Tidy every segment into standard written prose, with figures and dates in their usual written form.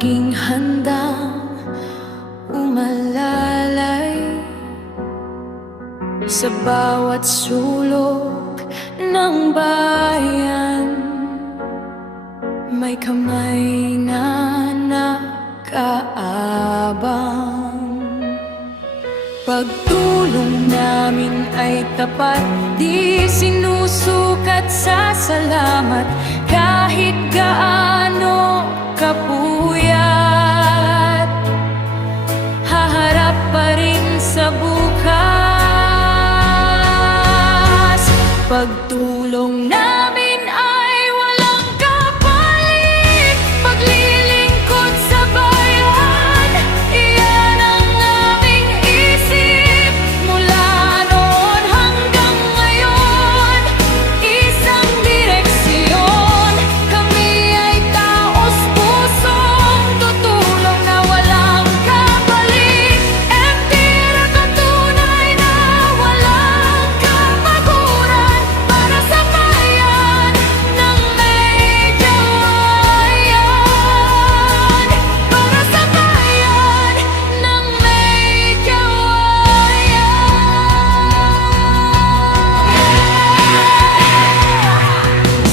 maging handang umalalay sa bawat sulok ng bayan. May kamay na nakaabang. Pagtulong namin ay tapat, di sinusukat sa salamat. Kahit gaano kapuyat, haharap pa rin sa bukas. Pagtulong namin ay walang kapalit, paglilingkod sa bayan, iyan ang aming isip. Mula noon hanggang ngayon, isang direksyon. Kami ay taos pusong tutulong na walang kapalit. Empira kang tunay na walang kapaguran, para sa bayan ng may kawayan. Para sa bayan ng may kawayan.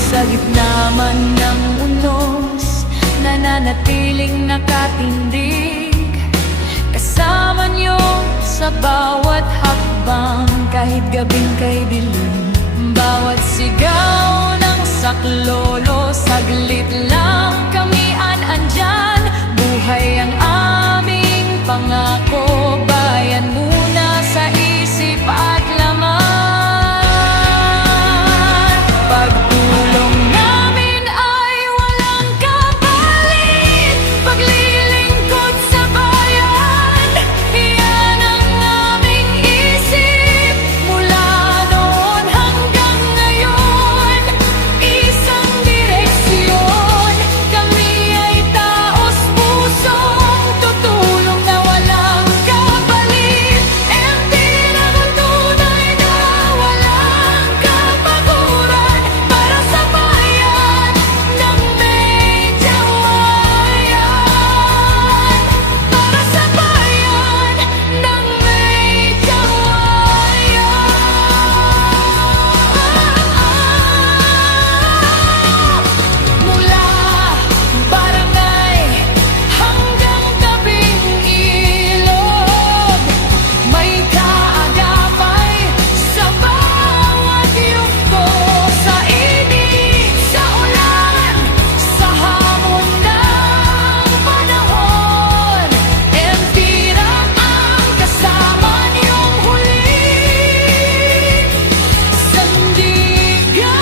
Sa gitna man ng unos, nananatiling nakatindig, kasama niyo sa bawat hakbang. Kahit gabing kay dilim, bawat sigaw ng saklolo, saglit lang kami andyan. Buhay ang aming pangako, bayan muna sa isip at laman. Pagtulong namin ay walang kapalit, paglilingkod sa bayan, iyan ang aming isip. Mula noon hanggang ngayon, isang direksyon. Kami ay taos pusong tutulong na walang kapalit. Empira kang tunay na walang kapaguran, para sa bayan ng may kawayan. Para sa bayan ng may kawayan. Mula barangay hanggang tabing ilog, may kaagapay sa bawat yugto. Sa init, sa ulan, sa hamon ng panahon, empira ang kasama niyong huling sandigan.